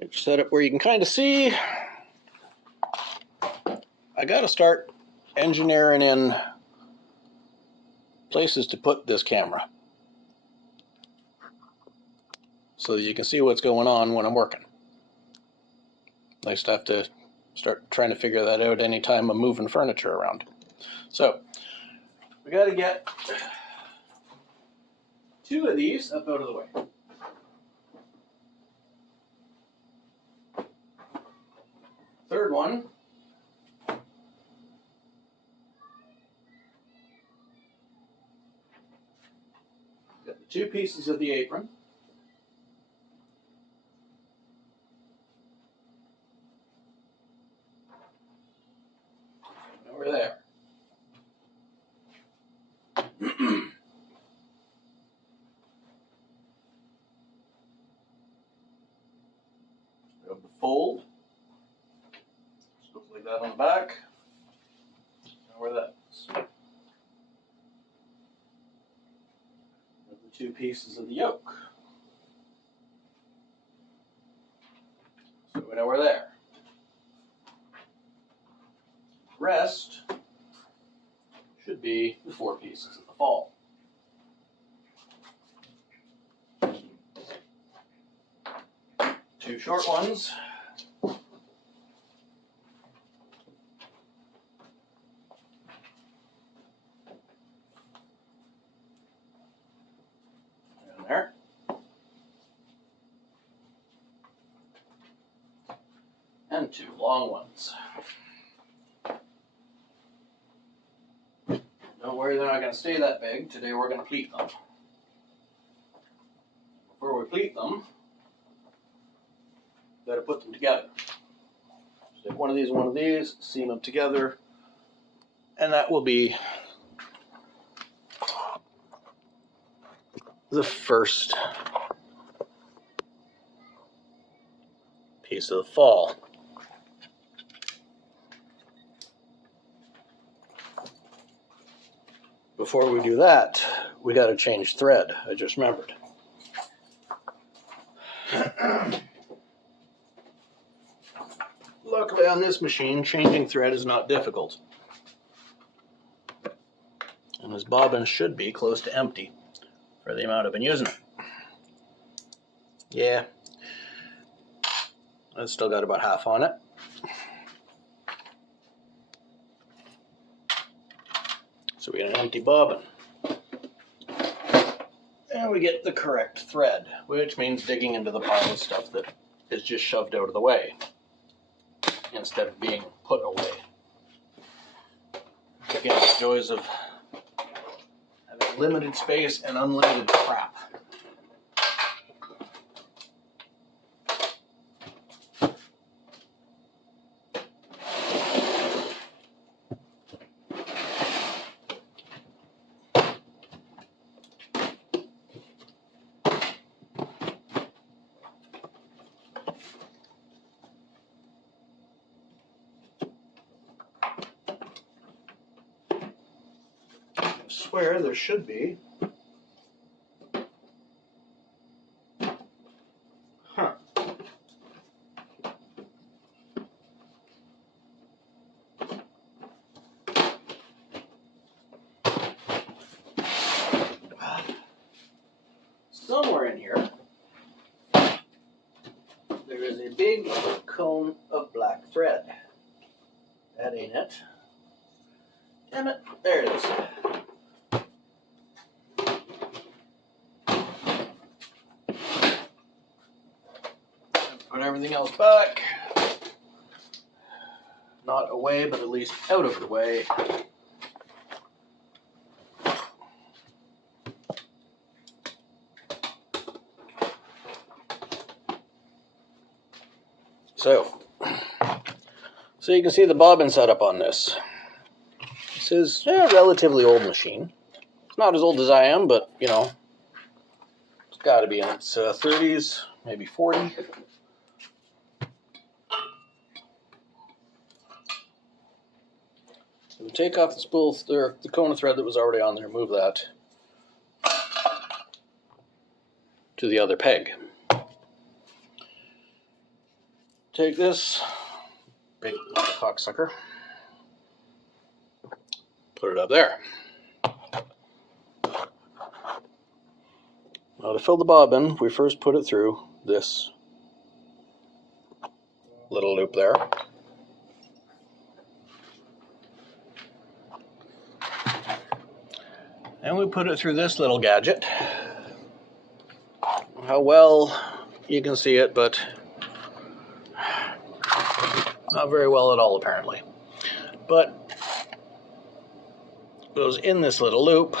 It's set up where you can kind of see. I got to start engineering in places to put this camera so that you can see what's going on when I'm working. I just have to start trying to figure that out anytime I'm moving furniture around. So we got to get 2 of these up out of the way. Third one got the 2 pieces of the apron. Over there. Grab the fold. Just goes like that on the back. Where that is. Grab the 2 pieces of the yoke. So we know we're there. Rest should be the 4 pieces of the fall. Two short ones. In there. And 2 long ones. Don't worry, they're not going to stay that big. Today we're going to pleat them. Before we pleat them, we've got to put them together. Stick one of these and one of these, seam them together, and that will be the first piece of the fall. Before we do that, we got to change thread. I just remembered. Luckily on this machine, changing thread is not difficult. And this bobbin should be close to empty for the amount I've been using it. Yeah, I've still got about half on it. So we get an empty bobbin. And we get the correct thread, which means digging into the pile of stuff that is just shoved out of the way instead of being put away. Again, the joys of having limited space and unlimited crap. I swear there should be. Huh. Somewhere in here, there is a big cone of black thread. That ain't it. Damn it, there it is. Put everything else back. Not away, but at least out of the way. So you can see the bobbin setup on this. This is a relatively old machine. It's not as old as I am, but you know, it's got to be in its 30s, maybe 40. So we take off the spool, the cone of thread that was already on there, move that to the other peg. take this big cocksucker, put it up there. Now to fill the bobbin, we first put it through this little loop there. And we put it through this little gadget. How well you can see it, but not very well at all apparently. But it goes in this little loop.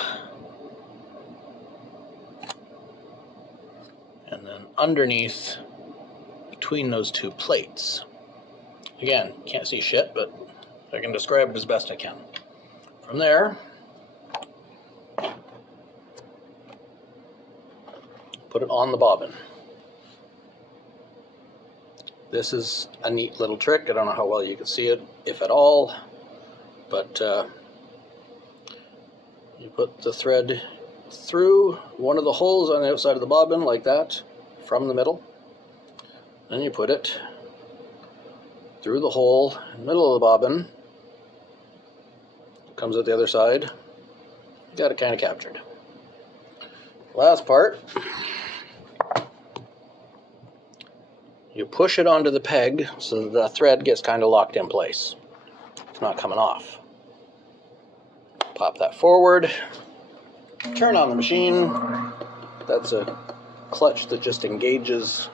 And then underneath, between those two plates. Again, can't see shit, but I can describe it as best I can. From there, put it on the bobbin. This is a neat little trick. I don't know how well you can see it, if at all, but you put the thread through one of the holes on the outside of the bobbin like that, from the middle. Then you put it through the hole in the middle of the bobbin. Comes out the other side. You got it kind of captured. Last part, you push it onto the peg so that the thread gets kind of locked in place. It's not coming off. Pop that forward. Turn on the machine. That's a clutch that just engages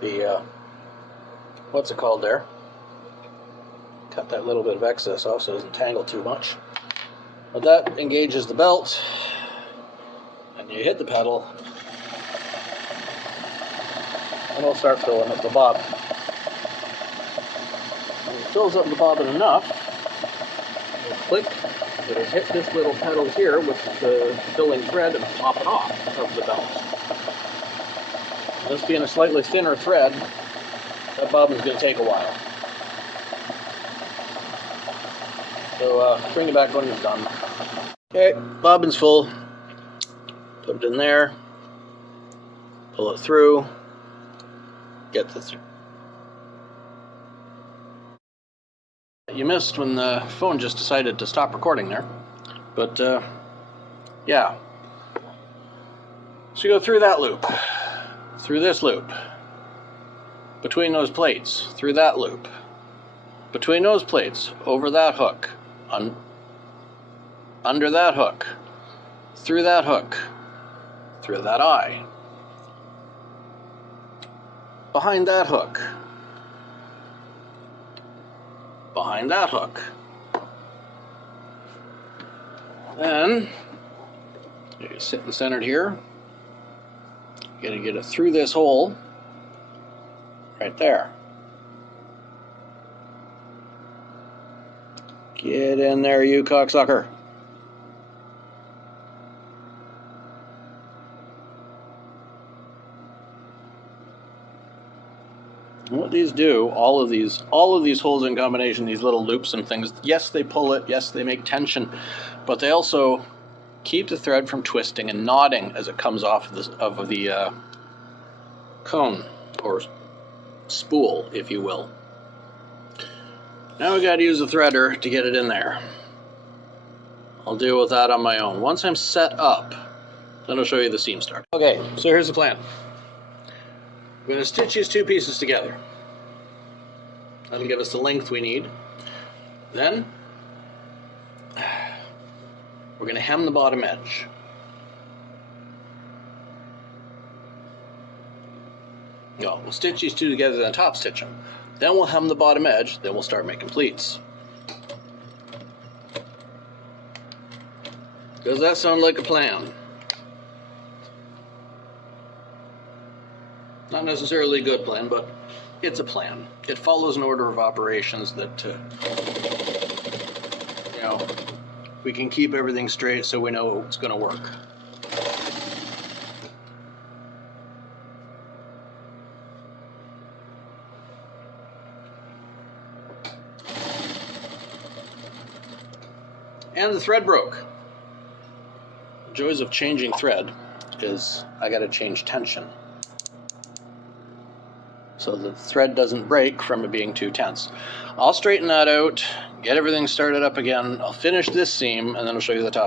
the, what's it called there? Cut that little bit of excess off so it doesn't tangle too much. But that engages the belt, and you hit the pedal, and it'll start filling up the bobbin. When it fills up the bobbin enough, it'll click. It'll hit this little pedal here with the filling thread and pop it off of the belt. This being a slightly thinner thread, that bobbin's going to take a while. So bring it back when it's done. Okay, bobbin's full. Put it in there. Pull it through. Get the You missed when the phone just decided to stop recording there. But, yeah. So you go through that loop, through this loop, between those plates, through that loop, between those plates, over that hook, under that hook, through that eye, behind that hook, behind that hook. Then you sit in the center here. You gotta get it through this hole right there. Get in there, you cocksucker. And what these do, all of these holes in combination, these little loops and things, yes, they pull it, yes, they make tension, but they also keep the thread from twisting and knotting as it comes off of the cone, or spool, if you will. Now we got to use a threader to get it in there. I'll deal with that on my own. Once I'm set up, then I'll show you the seam start. Okay, so here's the plan. We're going to stitch these two pieces together. That'll give us the length we need. Then, we're going to hem the bottom edge. No, we'll stitch these two together, then top stitch them. Then we'll hem the bottom edge, then we'll start making pleats. Does that sound like a plan? Not necessarily a good plan, but it's a plan. It follows an order of operations that, we can keep everything straight so we know it's going to work. And the thread broke. The joys of changing thread is I got to change tension. so the thread doesn't break from it being too tense. I'll straighten that out, get everything started up again. I'll finish this seam, and then I'll show you the top.